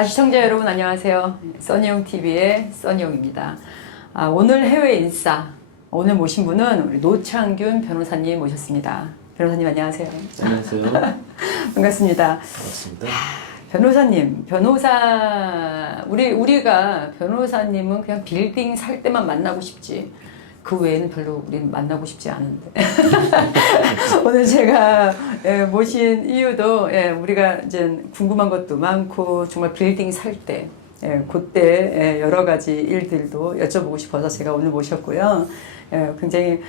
시청자 여러분 안녕하세요. 써니용TV의 써니용입니다. 오늘 해외 인싸, 오늘 모신 분은 우리 노창균 변호사님 모셨습니다. 변호사님 안녕하세요. 안녕하세요. 반갑습니다. 반갑습니다. 변호사님, 우리가 변호사님은 그냥 빌딩 살 때만 만나고 싶지. 그 외에는 별로 우리는 만나고 싶지 않은데. 오늘 제가 모신 이유도 우리가 이제 궁금한 것도 많고 정말 빌딩 살 때 그때 여러 가지 일들도 여쭤보고 싶어서 제가 오늘 모셨고요. 굉장히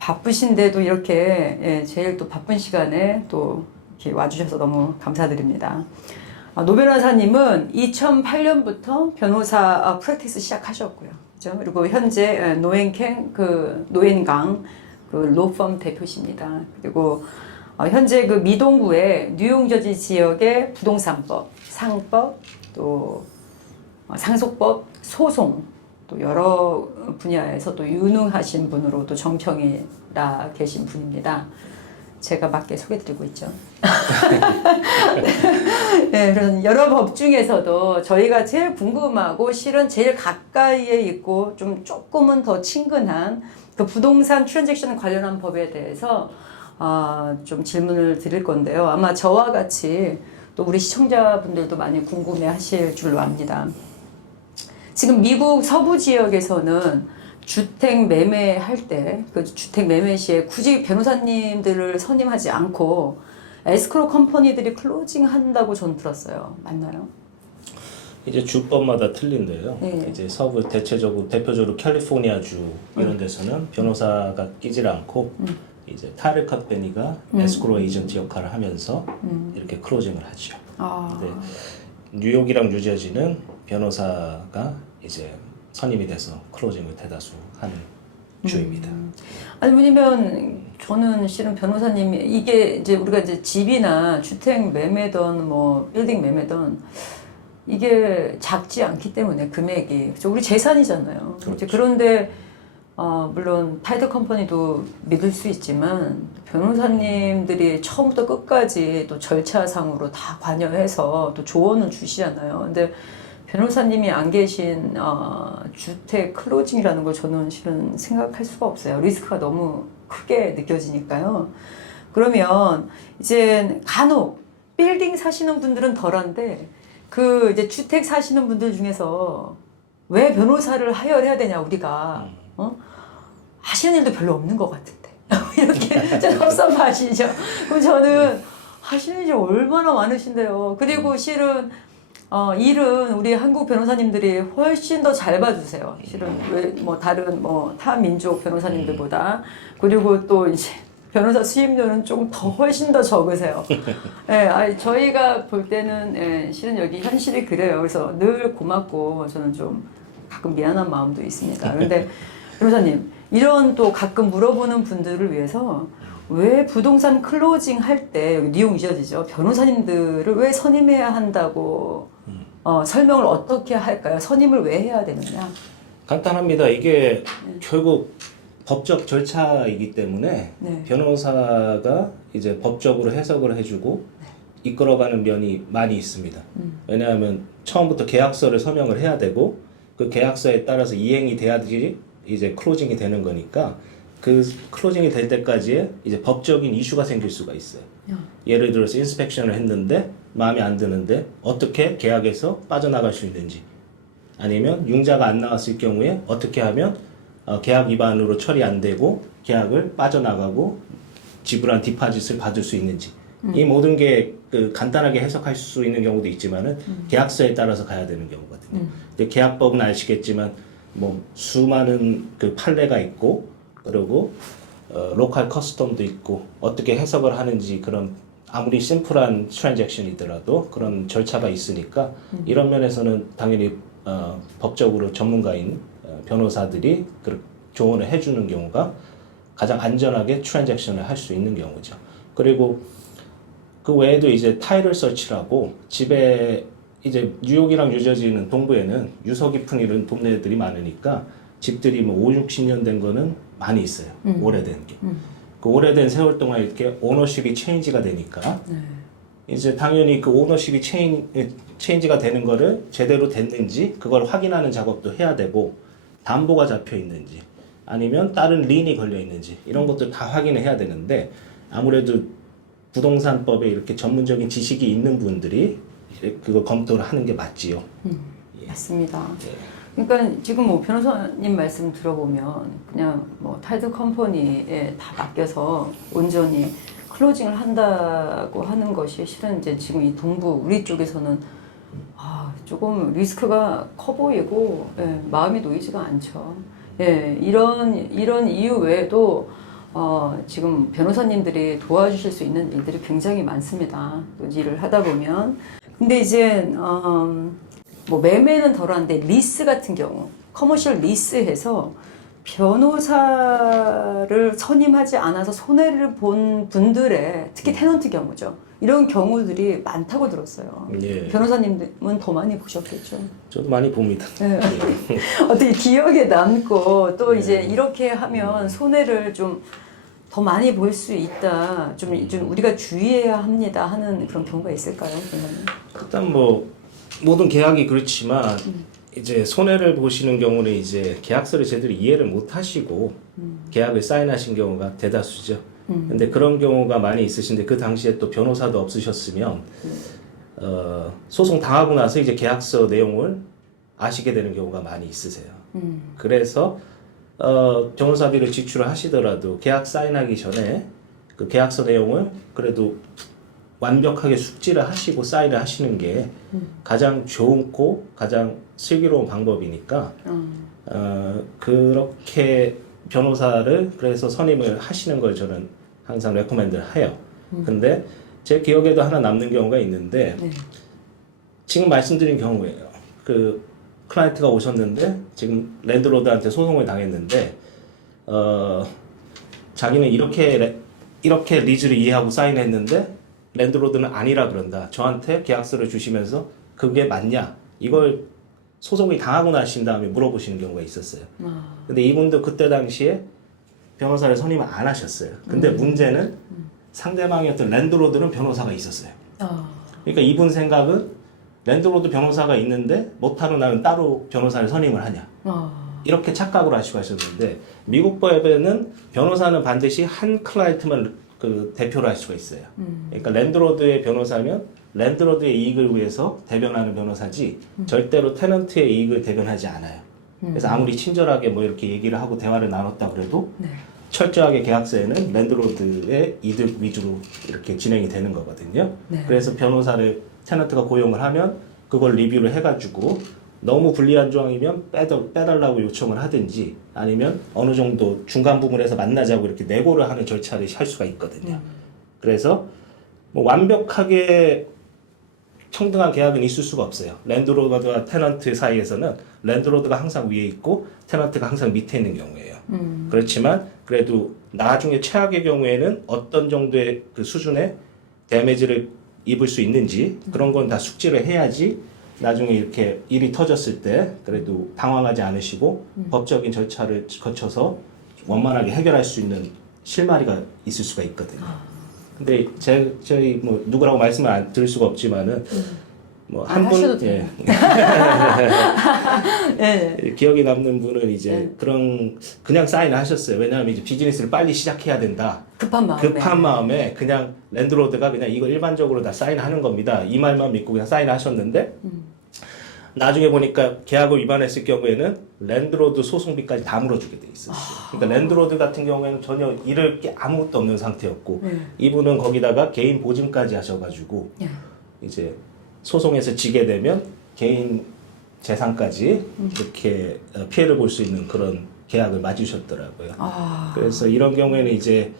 바쁘신데도 이렇게 제일 또 바쁜 시간에 또 이렇게 와주셔서 너무 감사드립니다. 노 변호사님은 2008년부터 변호사 프랙티스 시작하셨고요. 그리고 현재 노엔강 로펌 대표십니다. 그리고 현재 그 미동구의 뉴용저지 지역의 부동산법, 상법, 또 상속법, 소송 또 여러 분야에서 또 유능하신 분으로 또 정평이라 계신 분입니다. 제가 맞게 소개드리고 있죠. 네, 그래서 여러 법 중에서도 저희가 제일 궁금하고 실은 제일 가까이에 있고 조금은 더 친근한 그 부동산 트랜잭션 관련한 법에 대해서 좀 질문을 드릴 건데요. 아마 저와 같이 또 우리 시청자분들도 많이 궁금해 하실 줄로 압니다. 지금 미국 서부 지역에서는 주택 매매할 때, 그 주택 매매 시에 굳이 변호사님들을 선임하지 않고 에스크로 컴퍼니들이 클로징 한다고 전 들었어요. 맞나요? 이제 주법마다 틀린데요. 네. 이제 서부 대표적으로 캘리포니아주 이런 데서는 변호사가 끼질 않고 이제 타이틀 컴퍼니가 에스크로 에이전트 역할을 하면서 이렇게 클로징을 하죠. 근데 뉴욕이랑 뉴저지는 변호사가 이제 선임이 돼서 클로징을 대다수 하는 주입니다. 아니 왜냐면 저는 실은 변호사님이 이게 이제 우리가 이제 집이나 주택 매매든 뭐 빌딩 매매든 이게 작지 않기 때문에 금액이 그렇죠? 우리 재산이잖아요. 그렇죠. 그런데 물론 타이틀 컴퍼니도 믿을 수 있지만 변호사님들이 처음부터 끝까지 또 절차상으로 다 관여해서 또 조언을 주시잖아요. 근데 변호사님이 안 계신 주택 클로징이라는 걸 저는 실은 생각할 수가 없어요. 리스크가 너무 크게 느껴지니까요. 그러면 이제 간혹 빌딩 사시는 분들은 덜한데 그 이제 주택 사시는 분들 중에서 왜 변호사를 하여해야 되냐 우리가 하시는 일도 별로 없는 것 같은데 이렇게 좀 섭섭하시죠. 그럼 저는 하시는 일이 얼마나 많으신데요. 그리고 실은 일은 우리 한국 변호사님들이 훨씬 더 잘 봐주세요. 실은 다른 타 민족 변호사님들보다. 그리고 또 이제 변호사 수임료는 좀 더 훨씬 더 적으세요. 저희가 볼 때는 실은 여기 현실이 그래요. 그래서 늘 고맙고 저는 좀 가끔 미안한 마음도 있습니다. 그런데 변호사님 이런 또 가끔 물어보는 분들을 위해서 왜 부동산 클로징 할 때 여기 뉴욕 뉴저지죠 변호사님들을 왜 선임해야 한다고 설명을 어떻게 할까요? 선임을 왜 해야 되느냐? 간단합니다. 이게 결국 법적 절차이기 때문에 변호사가 이제 법적으로 해석을 해주고 이끌어가는 면이 많이 있습니다. 왜냐하면 처음부터 계약서를 서명을 해야 되고 그 계약서에 따라서 이행이 돼야지 이제 클로징이 되는 거니까 그 클로징이 될 때까지의 이제 법적인 이슈가 생길 수가 있어요. 예를 들어서 인스펙션을 했는데 마음에 안 드는데 어떻게 계약에서 빠져나갈 수 있는지, 아니면 융자가 안 나왔을 경우에 어떻게 하면 계약 위반으로 처리 안 되고 계약을 빠져나가고 지불한 디파짓을 받을 수 있는지, 이 모든 게 그 간단하게 해석할 수 있는 경우도 있지만은 계약서에 따라서 가야 되는 경우거든요. 근데 계약법은 아시겠지만 뭐 수많은 그 판례가 있고 그리고 로컬 커스텀도 있고 어떻게 해석을 하는지 그런 아무리 심플한 트랜잭션이더라도 그런 절차가 있으니까 이런 면에서는 당연히 법적으로 전문가인 변호사들이 그 조언을 해주는 경우가 가장 안전하게 트랜잭션을 할 수 있는 경우죠. 그리고 그 외에도 이제 타이틀 서치라고 집에 이제 뉴욕이랑 뉴저지는 동부에는 유서 깊은 이런 동네들이 많으니까 집들이 뭐 5, 60년 된 거는 많이 있어요. 오래된 게. 그 오래된 세월 동안 이렇게 오너십이 체인지가 되니까 이제 당연히 그 오너십이 체인지가 되는 거를 제대로 됐는지 그걸 확인하는 작업도 해야 되고 담보가 잡혀 있는지 아니면 다른 린이 걸려 있는지 이런 것들 다 확인을 해야 되는데 아무래도 부동산법에 이렇게 전문적인 지식이 있는 분들이 그거 검토를 하는 게 맞지요. 예. 맞습니다. 예. 그러니까 지금 뭐 변호사님 말씀 들어보면 그냥 뭐 타이틀 컴퍼니에 다 맡겨서 온전히 클로징을 한다고 하는 것이 실은 이제 지금 이 동부 우리 쪽에서는 조금 리스크가 커 보이고 마음이 놓이지가 않죠. 이런 이유 외에도 지금 변호사님들이 도와주실 수 있는 일들이 굉장히 많습니다. 또 일을 하다 보면. 근데 이제 뭐 매매는 덜한데 리스 같은 경우, 커머셜 리스해서 변호사를 선임하지 않아서 손해를 본 분들의 특히 테넌트 경우죠. 이런 경우들이 많다고 들었어요. 예. 변호사님은 더 많이 보셨겠죠. 저도 많이 봅니다. 네. 어떻게 기억에 남고 또 네. 이제 이렇게 하면 손해를 좀 더 많이 볼 수 있다. 좀 우리가 주의해야 합니다 하는 그런 경우가 있을까요? 그러면? 일단 뭐 모든 계약이 그렇지만 이제 손해를 보시는 경우는 이제 계약서를 제대로 이해를 못 하시고 계약을 사인하신 경우가 대다수죠. 근데 그런 경우가 많이 있으신데 그 당시에 또 변호사도 없으셨으면 소송 당하고 나서 이제 계약서 내용을 아시게 되는 경우가 많이 있으세요. 그래서 변호사비를 지출을 하시더라도 계약 사인하기 전에 그 계약서 내용을 그래도 완벽하게 숙지를 하시고 사인을 하시는 게 가장 좋고 가장 슬기로운 방법이니까 그렇게 변호사를 그래서 선임을 하시는 걸 저는 항상 레코멘드를 해요. 근데 제 기억에도 하나 남는 경우가 있는데 지금 말씀드린 경우예요. 그 클라이언트가 오셨는데 지금 랜드로드한테 소송을 당했는데 자기는 이렇게 리즈를 이해하고 사인했는데 랜드로드는 아니라 그런다. 저한테 계약서를 주시면서 그게 맞냐? 이걸 소송이 당하고 나신 다음에 물어보시는 경우가 있었어요. 근데 이분도 그때 당시에 변호사를 선임을 안 하셨어요. 근데 문제는 상대방이었던 랜드로드는 변호사가 있었어요. 그러니까 이분 생각은 랜드로드 변호사가 있는데 못하러 나는 따로 변호사를 선임을 하냐. 이렇게 착각을 하시고 하셨는데 미국 법에는 변호사는 반드시 한 클라이언트만 그 대표를 할 수가 있어요. 그러니까 랜드로드의 변호사면 랜드로드의 이익을 위해서 대변하는 변호사지 절대로 테넌트의 이익을 대변하지 않아요. 그래서 아무리 친절하게 뭐 이렇게 얘기를 하고 대화를 나눴다 그래도 철저하게 계약서에는 랜드로드의 이득 위주로 이렇게 진행이 되는 거거든요. 그래서 변호사를 테넌트가 고용을 하면 그걸 리뷰를 해가지고 너무 불리한 조항이면 빼달라고 요청을 하든지 아니면 어느 정도 중간 부분에서 만나자고 이렇게 내고를 하는 절차를 할 수가 있거든요. 그래서 뭐 완벽하게 평등한 계약은 있을 수가 없어요. 랜드로드와 테넌트 사이에서는 랜드로드가 항상 위에 있고 테넌트가 항상 밑에 있는 경우예요. 그렇지만 그래도 나중에 최악의 경우에는 어떤 정도의 그 수준의 데미지를 입을 수 있는지 그런 건 다 숙지를 해야지 나중에 이렇게 일이 터졌을 때 그래도 당황하지 않으시고 법적인 절차를 거쳐서 원만하게 해결할 수 있는 실마리가 있을 수가 있거든요. 근데 저희 뭐 누구라고 말씀을 드릴 수가 없지만은 뭐 한 분 기억에 남는 분은 이제 그냥 사인을 하셨어요. 왜냐하면 이제 비즈니스를 빨리 시작해야 된다. 급한 마음에 그냥 랜드로드가 그냥 이거 일반적으로 다 사인하는 겁니다. 이 말만 믿고 그냥 사인하셨는데 나중에 보니까 계약을 위반했을 경우에는 랜드로드 소송비까지 다 물어주게 돼 있었어요. 그러니까 랜드로드 같은 경우에는 전혀 잃을 게 아무것도 없는 상태였고 이분은 거기다가 개인 보증까지 하셔가지고 이제 소송에서 지게 되면 개인 재산까지 이렇게 피해를 볼 수 있는 그런 계약을 맞으셨더라고요. 그래서 이런 경우에는 이제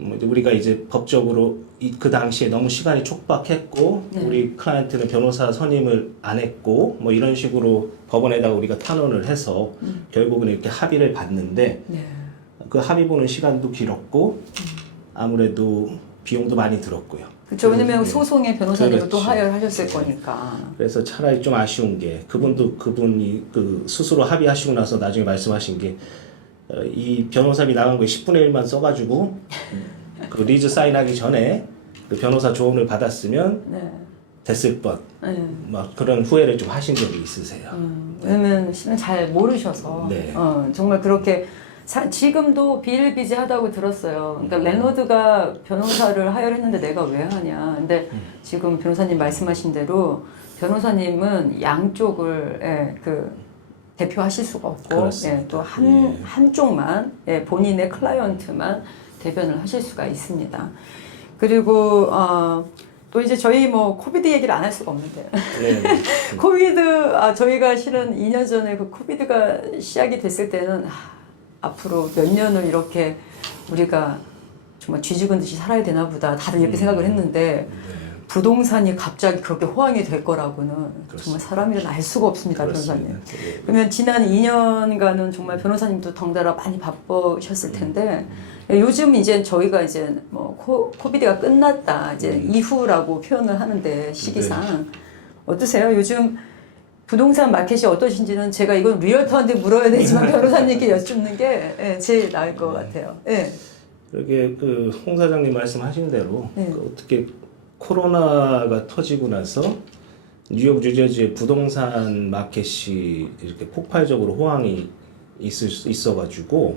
우리가 이제 법적으로 그 당시에 너무 시간이 촉박했고 우리 클라이언트는 변호사 선임을 안 했고 뭐 이런 식으로 법원에다가 우리가 탄원을 해서 결국은 이렇게 합의를 봤는데 그 합의 보는 시간도 길었고 아무래도 비용도 많이 들었고요. 그렇죠. 왜냐면 소송의 변호사님을 또 하여하셨을 거니까. 그래서 차라리 좀 아쉬운 게 그분이 그 스스로 합의하시고 나서 나중에 말씀하신 게 이 변호사비 나간 거에 10분의 1만 써가지고 그 리즈 사인하기 전에 그 변호사 조언을 받았으면 네. 됐을 뻔. 막 그런 후회를 좀 하신 적이 있으세요? 왜냐면 실은 잘 모르셔서 네. 정말 그렇게 지금도 비일비재하다고 들었어요. 그러니까 레노드가 변호사를 하혈했는데 내가 왜 하냐. 근데 지금 변호사님 말씀하신 대로 변호사님은 양쪽을 대표하실 수가 없고 또 한쪽만 본인의 클라이언트만 대변을 하실 수가 있습니다. 그리고 또 이제 저희 뭐 코비드 얘기를 안 할 수가 없는데 코비드 저희가 실은 2년 전에 그 코비드가 시작이 됐을 때는 앞으로 몇 년을 이렇게 우리가 정말 쥐죽은 듯이 살아야 되나 보다 다들 이렇게 생각을 했는데 부동산이 갑자기 그렇게 호황이 될 거라고는 그렇습니다. 정말 사람이란 알 수가 없습니다. 그렇습니다. 변호사님. 그러면 지난 2년간은 정말 변호사님도 덩달아 많이 바쁘셨을 텐데 요즘 이제 저희가 이제 뭐 코비드가 끝났다 이제 이후라고 표현을 하는데 시기상 어떠세요? 요즘 부동산 마켓이 어떠신지는 제가 이건 리얼터한테 물어야 되지만 변호사님께 여쭙는 게 제일 나을 것 같아요. 그러게 그 홍 사장님 말씀하신 대로 그 어떻게 코로나가 터지고 나서 뉴욕, 뉴저지의 부동산 마켓이 이렇게 폭발적으로 호황이 있어가지고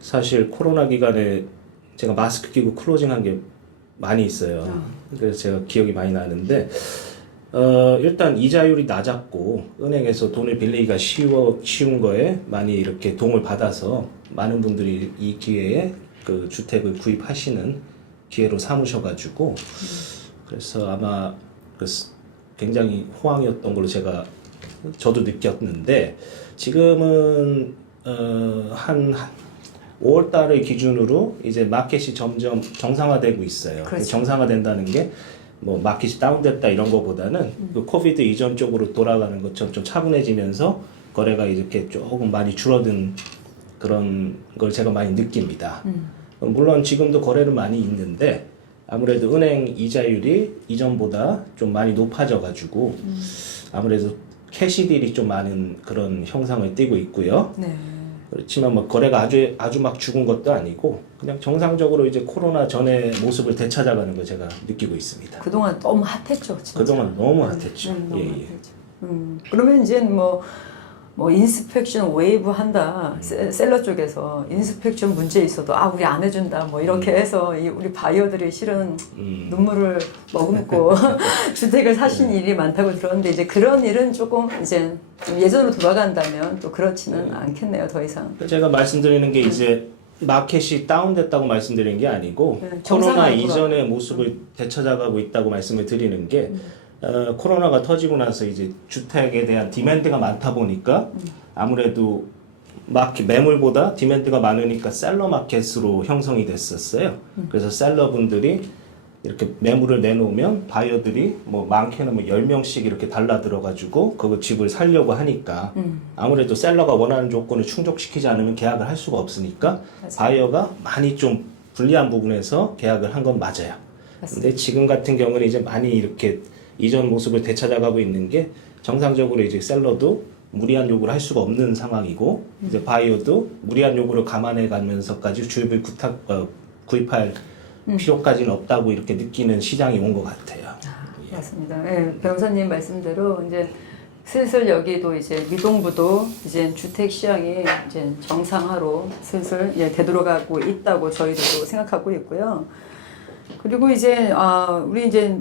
사실 코로나 기간에 제가 마스크 끼고 클로징한 게 많이 있어요. 그래서 제가 기억이 많이 나는데 일단 이자율이 낮았고 은행에서 돈을 빌리기가 쉬운 거에 많이 이렇게 도움을 받아서 많은 분들이 이 기회에 그 주택을 구입하시는 기회로 삼으셔가지고 그래서 아마 굉장히 호황이었던 걸로 저도 느꼈는데 지금은 한 5월 달을 기준으로 이제 마켓이 점점 정상화되고 있어요. 그렇죠. 정상화된다는 게 뭐 마켓이 다운됐다 이런 거보다는 그 코비드 이전 쪽으로 돌아가는 것처럼 좀 차분해지면서 거래가 이렇게 조금 많이 줄어든 그런 걸 제가 많이 느낍니다. 물론 지금도 거래는 많이 있는데 아무래도 은행 이자율이 이전보다 좀 많이 높아져가지고 아무래도 캐시딜이 좀 많은 그런 형상을 띠고 있고요. 네. 그렇지만 뭐 거래가 아주 막 죽은 것도 아니고 그냥 정상적으로 이제 코로나 전의 모습을 되찾아가는 걸 제가 느끼고 있습니다. 그동안 너무 핫했죠. 진짜. 그동안 너무 핫했죠. 너무 핫했죠. 그러면 이제 뭐 인스펙션 웨이브 한다. 셀러 쪽에서 인스펙션 문제 있어도 우리 안 해준다. 뭐 이렇게 해서 우리 바이어들이 실은 눈물을 머금고 주택을 사신 일이 많다고 들었는데 이제 그런 일은 조금 이제 예전으로 돌아간다면 또 그렇지는 않겠네요. 더 이상. 제가 말씀드리는 게 이제 마켓이 다운됐다고 말씀드리는 게 아니고 코로나 이전의 모습을 되찾아가고 있다고 말씀을 드리는 게 코로나가 터지고 나서 이제 주택에 대한 디맨드가 많다 보니까 아무래도 매물보다 디맨드가 많으니까 셀러 마켓으로 형성이 됐었어요. 그래서 셀러분들이 이렇게 매물을 내놓으면 바이어들이 뭐 많게는 뭐 10명씩 이렇게 달라들어가지고 그 집을 살려고 하니까 아무래도 셀러가 원하는 조건을 충족시키지 않으면 계약을 할 수가 없으니까 바이어가 많이 좀 불리한 부분에서 계약을 한 건 맞아요. 근데 지금 같은 경우는 이제 많이 이렇게 이전 모습을 되찾아가고 있는 게 정상적으로 이제 셀러도 무리한 요구를 할 수가 없는 상황이고 이제 바이어도 무리한 요구를 감안해 가면서까지 주입을 구입할 필요까지는 없다고 이렇게 느끼는 시장이 온 것 같아요. 맞습니다. 변호사님 말씀대로 이제 슬슬 여기도 이제 미동부도 이제 주택 시장이 이제 정상화로 슬슬 되돌아가고 있다고 저희도 생각하고 있고요. 그리고 이제 우리 이제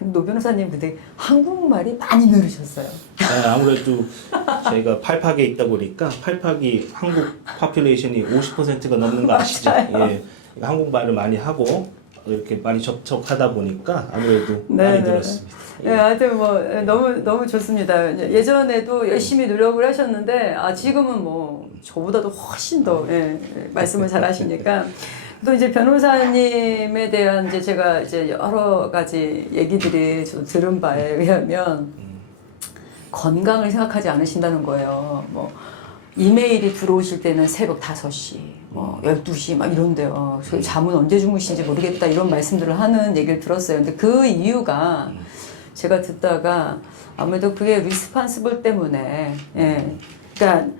노 변호사님 근데 한국말이 많이 늘으셨어요. 아무래도 저희가 팔팍에 있다 보니까 팔팍이 한국 파퓰레이션이 50%가 넘는 거 아시죠? 한국말을 많이 하고 이렇게 많이 접촉하다 보니까 아무래도 많이 늘었습니다. 하여튼 뭐 너무 좋습니다. 예전에도 열심히 노력을 하셨는데 지금은 뭐 저보다도 훨씬 더 말씀을 잘 하시니까 또 이제 변호사님에 대한 이제 제가 이제 여러 가지 얘기들이 좀 들은 바에 의하면 건강을 생각하지 않으신다는 거예요. 뭐 이메일이 들어오실 때는 새벽 5시, 뭐 12시 막 이런데요. 잠은 언제 주무시는지 모르겠다 이런 말씀들을 하는 얘기를 들었어요. 근데 그 이유가 제가 듣다가 아무래도 그게 리스판스블 때문에 그러니까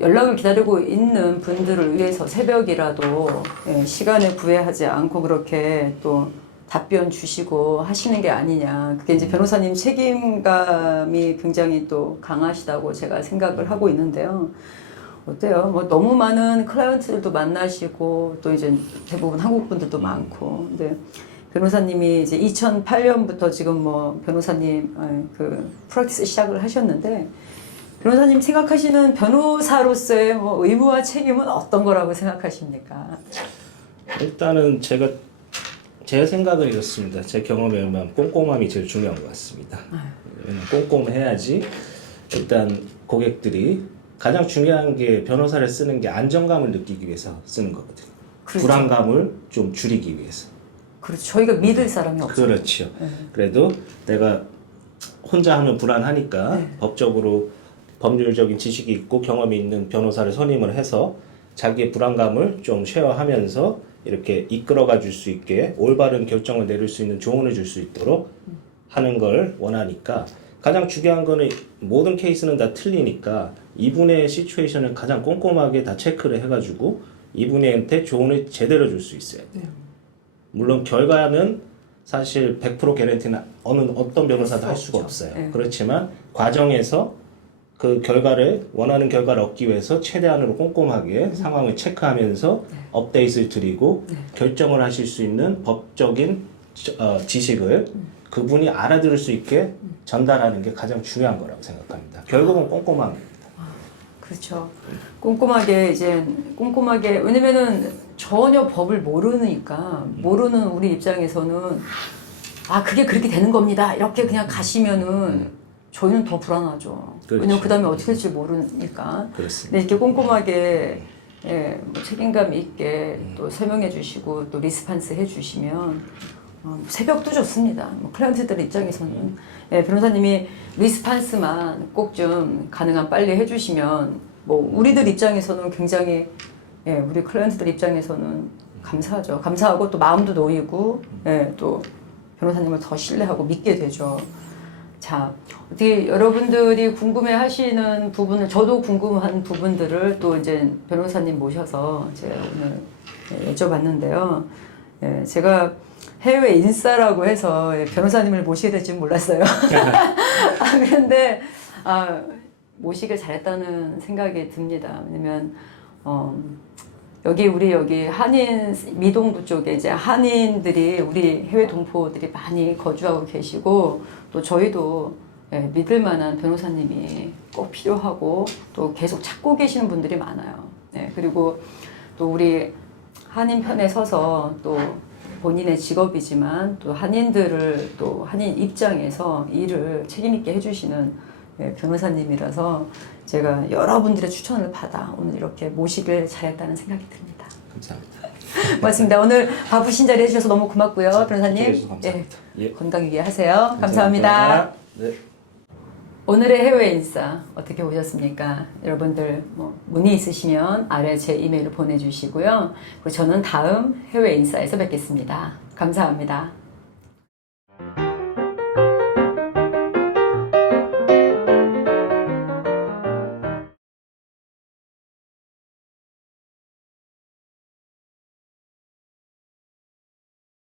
연락을 기다리고 있는 분들을 위해서 새벽이라도 시간을 구애하지 않고 그렇게 또 답변 주시고 하시는 게 아니냐. 그게 이제 변호사님 책임감이 굉장히 또 강하시다고 제가 생각을 하고 있는데요. 어때요? 뭐 너무 많은 클라이언트들도 만나시고 또 이제 대부분 한국 분들도 많고. 근데 변호사님이 이제 2008년부터 지금 뭐 변호사님 그 프랙티스 시작을 하셨는데 변호사님 생각하시는 변호사로서의 뭐 의무와 책임은 어떤 거라고 생각하십니까? 일단은 제 생각은 이렇습니다. 제 경험에 의하면 꼼꼼함이 제일 중요한 것 같습니다. 꼼꼼해야지 일단 고객들이 가장 중요한 게 변호사를 쓰는 게 안정감을 느끼기 위해서 쓰는 거거든요. 그렇죠. 불안감을 좀 줄이기 위해서. 그렇죠. 저희가 믿을 사람이 없어요. 그렇죠. 그래도 내가 혼자 하면 불안하니까 법적으로 법률적인 지식이 있고 경험이 있는 변호사를 선임을 해서 자기의 불안감을 좀 쉐어하면서 이렇게 이끌어가 줄 수 있게 올바른 결정을 내릴 수 있는 조언을 줄 수 있도록 하는 걸 원하니까 가장 중요한 거는 모든 케이스는 다 틀리니까 이분의 시츄에이션을 가장 꼼꼼하게 다 체크를 해가지고 이분한테 조언을 제대로 줄 수 있어야 돼요. 물론 결과는 사실 100% 개런티는 어떤 변호사도 할 수가 없어요. 그렇지만 과정에서 그 결과를 원하는 결과를 얻기 위해서 최대한으로 꼼꼼하게 상황을 체크하면서 업데이트를 드리고 결정을 하실 수 있는 법적인 지식을 그분이 알아들을 수 있게 전달하는 게 가장 중요한 거라고 생각합니다. 결국은 꼼꼼한 겁니다. 그렇죠. 꼼꼼하게 왜냐면은 전혀 법을 모르니까 모르는 우리 입장에서는 그게 그렇게 되는 겁니다. 이렇게 그냥 가시면은 저희는 더 불안하죠. 그렇죠. 왜냐면 그 다음에 어떻게 될지 모르니까. 그렇습니다. 근데 이렇게 꼼꼼하게 뭐 책임감 있게 또 설명해 주시고 또 리스판스 해 주시면 새벽도 좋습니다. 뭐 클라이언트들 입장에서는 변호사님이 리스판스만 꼭 좀 가능한 빨리 해 주시면 뭐 우리들 입장에서는 굉장히 우리 클라이언트들 입장에서는 감사하죠. 감사하고 또 마음도 놓이고 또 변호사님을 더 신뢰하고 믿게 되죠. 자, 어떻게 여러분들이 궁금해 하시는 부분을, 저도 궁금한 부분들을 또 이제 변호사님 모셔서 제가 오늘 여쭤봤는데요. 제가 해외 인싸라고 해서 변호사님을 모시게 될 줄 몰랐어요. 그런데, 모시길 잘했다는 생각이 듭니다. 왜냐면, 우리 여기 한인 미동부 쪽에 이제 한인들이 우리 해외 동포들이 많이 거주하고 계시고 또 저희도 믿을 만한 변호사님이 꼭 필요하고 또 계속 찾고 계시는 분들이 많아요. 그리고 또 우리 한인 편에 서서 또 본인의 직업이지만 또 한인들을 또 한인 입장에서 일을 책임 있게 해주시는 변호사님이라서 제가 여러분들의 추천을 받아 오늘 이렇게 모시길 잘했다는 생각이 듭니다. 감사합니다. 고맙습니다. 오늘 바쁘신 자리 해주셔서 너무 고맙고요, 변호사님. 감사합니다. 건강 유의하세요. 감사합니다. 네. 오늘의 해외 인싸 어떻게 보셨습니까? 여러분들 뭐 문의 있으시면 아래 제 이메일을 보내주시고요. 그리고 저는 다음 해외 인싸에서 뵙겠습니다. 감사합니다.